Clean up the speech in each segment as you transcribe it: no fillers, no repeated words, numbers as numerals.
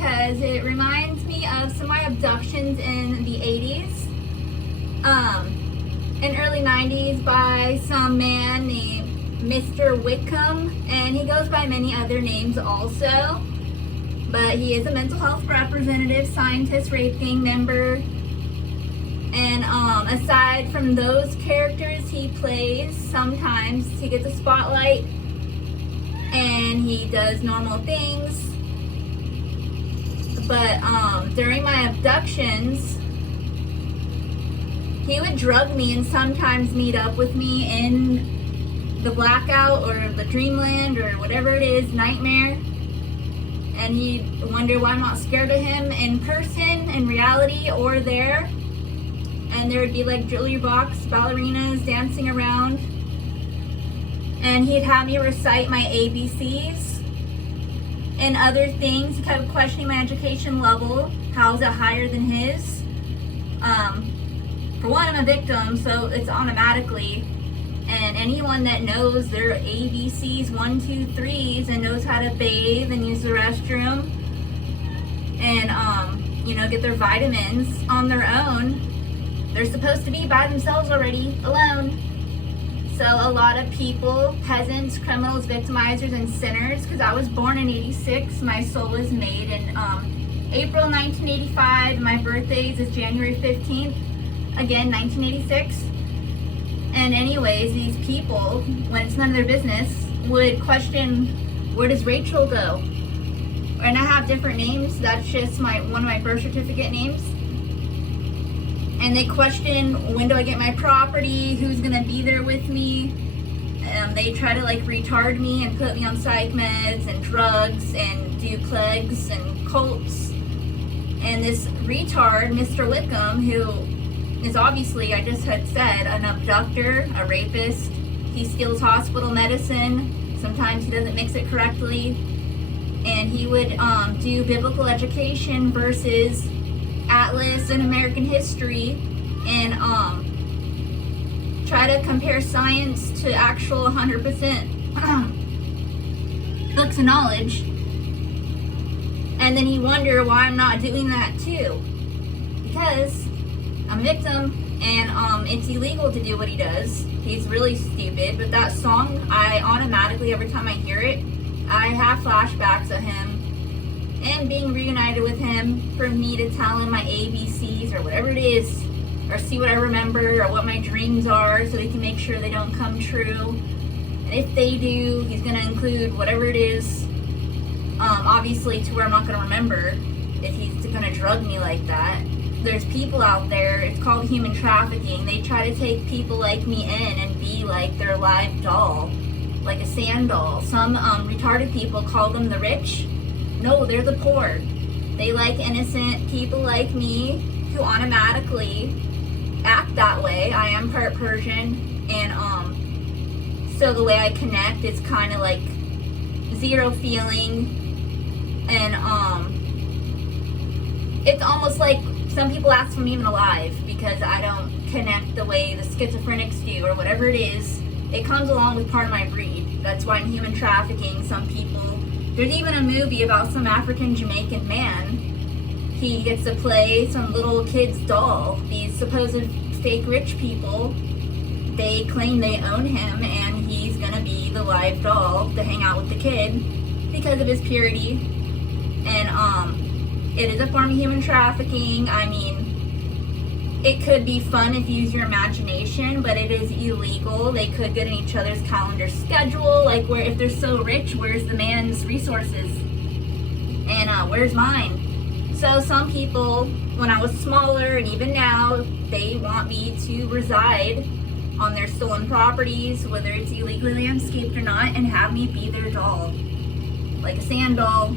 because it reminds me of some of my abductions in the 80s, and early 90s by some man named Mr. Wickham, and he goes by many other names also, but he is a mental health representative, scientist, rape gang member. And aside from those characters he plays, sometimes he gets a spotlight and he does normal things. But during my abductions, he would drug me and sometimes meet up with me in the blackout or the dreamland or whatever it is, nightmare. And he'd wonder why I'm not scared of him in person, in reality, or there. And there would be like jewelry box ballerinas dancing around, and he'd have me recite my ABCs and other things. He kept questioning my education level. How is it higher than his? For one, I'm a victim, so it's automatically. And anyone that knows their ABCs 1, 2, 3s and knows how to bathe and use the restroom and get their vitamins on their own, they're supposed to be by themselves already, alone. So a lot of people, peasants, criminals, victimizers, and sinners, because I was born in 86, my soul was made in April 1985, my birthday is January 15th, again, 1986. And anyways, these people, when it's none of their business, would question, where does Rachel go? And I have different names, that's just one of my birth certificate names. And they question, when do I get my property? Who's gonna be there with me? They try to like retard me and put me on psych meds and drugs and do plagues and cults. And this retard, Mr. Wickham, who is obviously, I just had said, an abductor, a rapist. He steals hospital medicine. Sometimes he doesn't mix it correctly. And he would do biblical education versus Atlas and American history, and try to compare science to actual 100% books of knowledge, and then you wonder why I'm not doing that too, because I'm a victim and it's illegal to do what he does. He's really stupid. But that song, I automatically, every time I hear it, I have flashbacks of him and being reunited with him, for me to tell him my ABCs or whatever it is, or see what I remember or what my dreams are, so he can make sure they don't come true. And if they do, he's gonna include whatever it is, obviously to where I'm not gonna remember if he's gonna drug me like that. There's people out there, it's called human trafficking. They try to take people like me in and be like their live doll, like a sand doll. Some retarded people call them the rich. No, they're the poor. They like innocent people like me who automatically act that way. I am part Persian, and so the way I connect is kind of like zero feeling, and it's almost like some people ask if I'm even alive because I don't connect the way the schizophrenics do or whatever it is. It comes along with part of my breed. That's why in human trafficking, some people, there's even a movie about some African Jamaican man. He gets to play some little kid's doll. These supposed fake rich people, they claim they own him, and he's gonna be the live doll to hang out with the kid because of his purity. And it is a form of human trafficking. I mean, it could be fun if you use your imagination, but it is illegal. They could get in each other's calendar schedule, like where if they're so rich, where's the man's resources? And where's mine? So some people, when I was smaller and even now, they want me to reside on their stolen properties, whether it's illegally landscaped or not, and have me be their doll. Like a sand doll,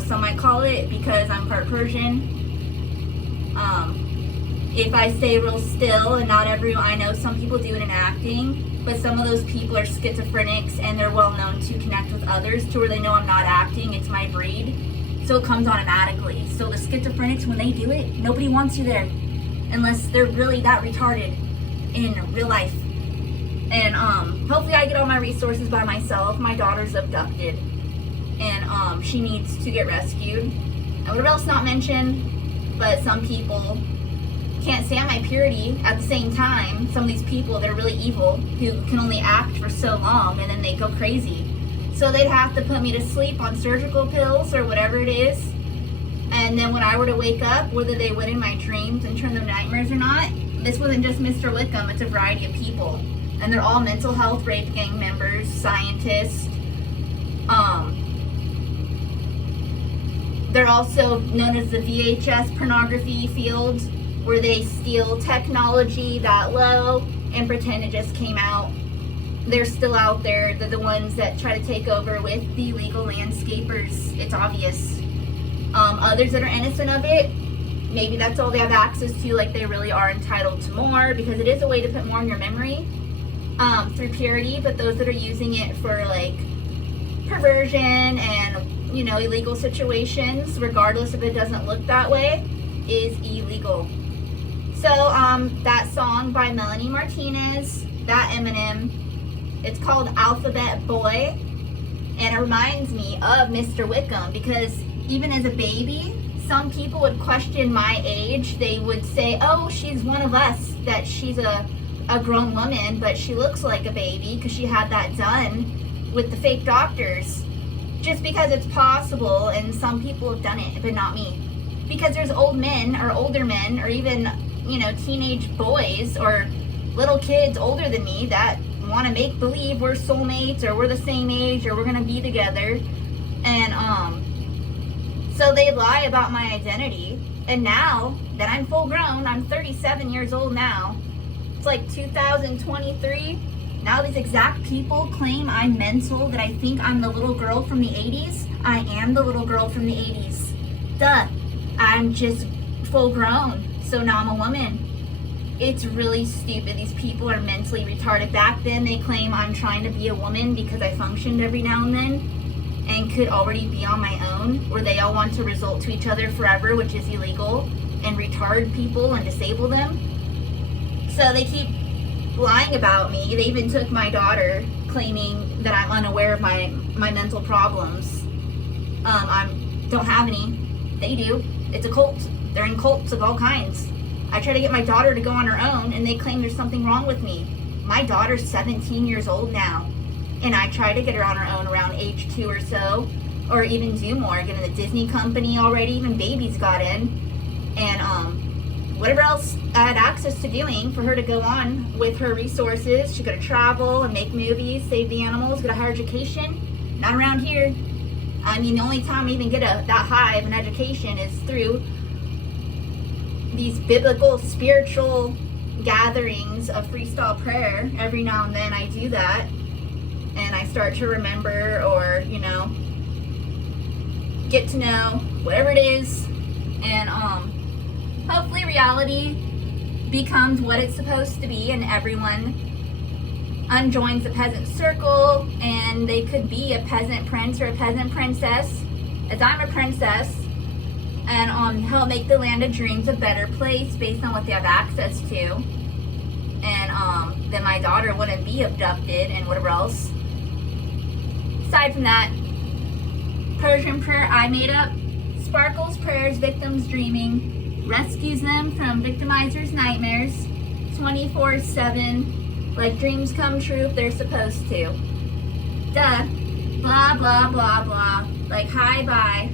some might call it, because I'm part Persian. If I stay real still, and not everyone, I know some people do it in acting, but some of those people are schizophrenics and they're well known to connect with others to where they know I'm not acting, it's my breed. So it comes automatically. So the schizophrenics, when they do it, nobody wants you there unless they're really that retarded in real life. And hopefully I get all my resources by myself. My daughter's abducted and she needs to get rescued. And whatever else not mentioned, but some people can't stand my purity at the same time. Some of these people that are really evil, who can only act for so long and then they go crazy. So they'd have to put me to sleep on surgical pills or whatever it is. And then when I were to wake up, whether they would in my dreams and turn them nightmares or not, this wasn't just Mr. Wickham, it's a variety of people. And they're all mental health rape gang members, scientists. They're also known as the VHS pornography field, where they steal technology that low and pretend it just came out. They're still out there. They're the ones that try to take over with the illegal landscapers. It's obvious. Others that are innocent of it, maybe that's all they have access to, like they really are entitled to more, because it is a way to put more in your memory through purity. But those that are using it for like perversion and, you know, illegal situations, regardless if it doesn't look that way, is illegal. So that song by Melanie Martinez, that Eminem, it's called Alphabet Boy, and it reminds me of Mr. Wickham, because even as a baby, some people would question my age. They would say, oh, she's one of us, that she's a grown woman, but she looks like a baby because she had that done with the fake doctors. Just because it's possible, and some people have done it, but not me. Because there's old men or older men or even, you know, teenage boys or little kids older than me that want to make believe we're soulmates or we're the same age or we're going to be together. And so they lie about my identity. And now that I'm full grown, I'm 37 years old now. It's like 2023. Now these exact people claim I'm mental, that I think I'm the little girl from the 80s. I am the little girl from the 80s. Duh. I'm just full grown, so now I'm a woman. It's really stupid. These people are mentally retarded. Back then, they claim I'm trying to be a woman because I functioned every now and then and could already be on my own, where they all want to result to each other forever, which is illegal, and retard people and disable them. So they keep lying about me. They even took my daughter, claiming that I'm unaware of my mental problems. I don't have any. They do. It's a cult. They're in cults of all kinds. I try to get my daughter to go on her own, and they claim there's something wrong with me. My daughter's 17 years old now, and I try to get her on her own around age 2 or so, or even do more, given the Disney company already, even babies got in, and whatever else I had access to doing for her to go on with her resources. She could travel and make movies, save the animals, get a higher education. Not around here. I mean, the only time I even get that high of an education is through these biblical, spiritual gatherings of freestyle prayer. Every now and then I do that, and I start to remember, or, you know, get to know whatever it is, and hopefully reality becomes what it's supposed to be, and everyone unjoins the peasant circle, and they could be a peasant prince or a peasant princess, as I'm a princess, and help make the land of dreams a better place based on what they have access to. And then my daughter wouldn't be abducted and whatever else. Aside from that, Persian prayer I made up sparkles prayers victims dreaming, rescues them from victimizers' nightmares 24/7. Like dreams come true if they're supposed to. Duh. Blah, blah, blah, blah. Like, hi, bye.